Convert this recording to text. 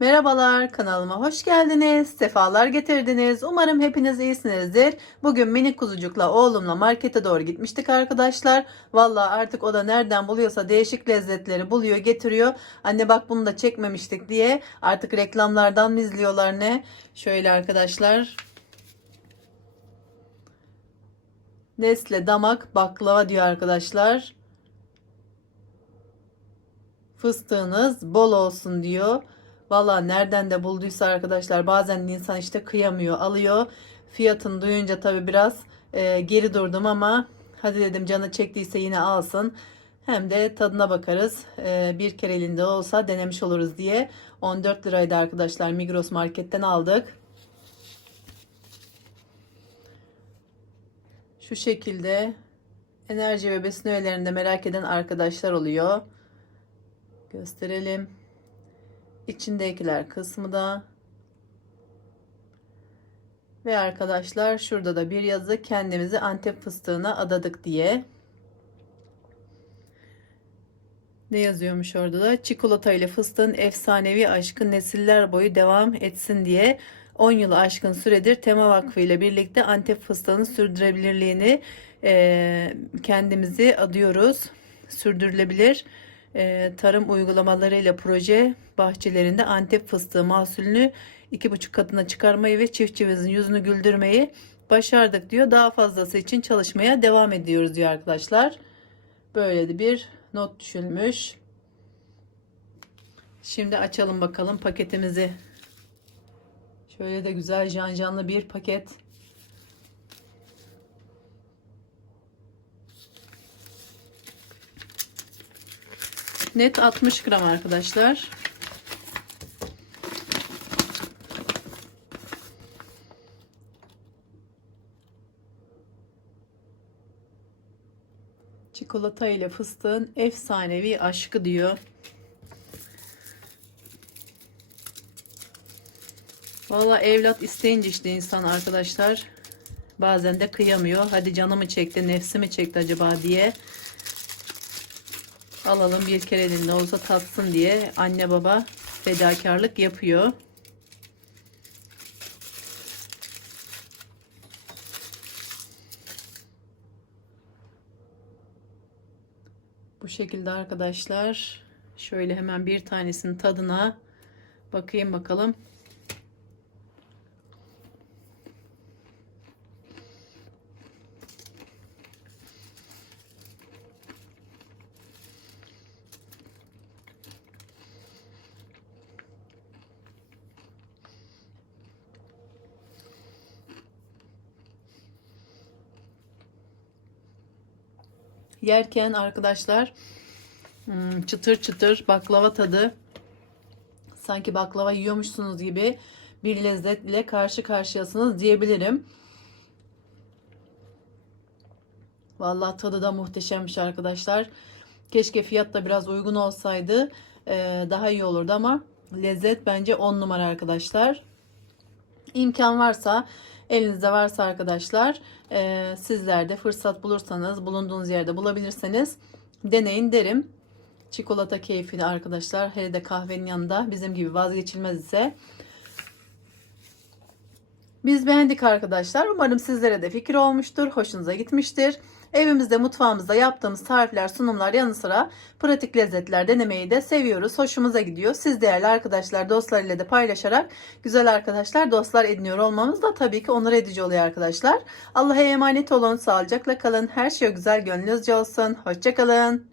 Merhabalar kanalıma hoş geldiniz. Sefalar getirdiniz. Umarım hepiniz iyisinizdir. Bugün minik kuzucukla oğlumla markete doğru gitmiştik arkadaşlar. Valla artık o da nereden buluyorsa değişik lezzetleri buluyor getiriyor. Anne bak bunu da çekmemiştik diye artık reklamlardan mı izliyorlar ne? Şöyle arkadaşlar. Nesle damak baklava diyor arkadaşlar. Fıstığınız bol olsun diyor. Valla nereden de bulduysa arkadaşlar bazen insan işte kıyamıyor alıyor. Fiyatını duyunca tabi biraz e, geri durdum ama hadi dedim canı çektiyse yine alsın. Hem de tadına bakarız. E, bir kereliğinde olsa denemiş oluruz diye. 14 liraydı arkadaşlar Migros marketten aldık. Şu şekilde enerji ve besin öğelerinde merak eden arkadaşlar oluyor. Gösterelim. İçindekiler kısmı da. Ve arkadaşlar şurada da bir yazı kendimizi Antep fıstığına adadık diye. Ne yazıyormuş orada da? Çikolata ile fıstığın efsanevi aşkı nesiller boyu devam etsin diye 10 yılı aşkın süredir Tema Vakfı ile birlikte Antep fıstığının sürdürülebilirliğini e, kendimizi adıyoruz. Sürdürülebilir e, tarım uygulamalarıyla proje bahçelerinde Antep fıstığı mahsulünü iki buçuk katına çıkarmayı ve çiftçimizin yüzünü güldürmeyi başardık diyor. Daha fazlası için çalışmaya devam ediyoruz diyor arkadaşlar. Böyle de bir not düşülmüş. Şimdi açalım bakalım paketimizi. Şöyle de güzel janjanlı bir paket. Net 60 gram arkadaşlar. Çikolata ile fıstığın efsanevi aşkı diyor. Valla evlat isteyince işte insan arkadaşlar bazen de kıyamıyor. Hadi canımı çekti, nefsimi çekti acaba diye alalım bir kere elinde olsa tatsın diye anne baba fedakarlık yapıyor. Bu şekilde arkadaşlar şöyle hemen bir tanesinin tadına bakayım bakalım. Yerken arkadaşlar hmm, çıtır çıtır baklava tadı sanki baklava yiyormuşsunuz gibi bir lezzetle karşı karşıyasınız diyebilirim. Vallahi tadı da muhteşemmiş arkadaşlar. Keşke fiyat da biraz uygun olsaydı e, daha iyi olurdu ama lezzet bence 10 numara arkadaşlar. İmkan varsa elinizde varsa arkadaşlar e, sizler de fırsat bulursanız bulunduğunuz yerde bulabilirseniz deneyin derim. Çikolata keyfini arkadaşlar hele de kahvenin yanında bizim gibi vazgeçilmez ise biz beğendik arkadaşlar. Umarım sizlere de fikir olmuştur. Hoşunuza gitmiştir. Evimizde, mutfağımızda yaptığımız tarifler, sunumlar yanı sıra pratik lezzetler denemeyi de seviyoruz. Hoşumuza gidiyor. Siz değerli arkadaşlar, dostlar ile de paylaşarak güzel arkadaşlar, dostlar ediniyor olmamız da tabii ki onur edici oluyor arkadaşlar. Allah'a emanet olun. Sağlıcakla kalın. Her şey güzel gönlünüzce olsun. Hoşçakalın.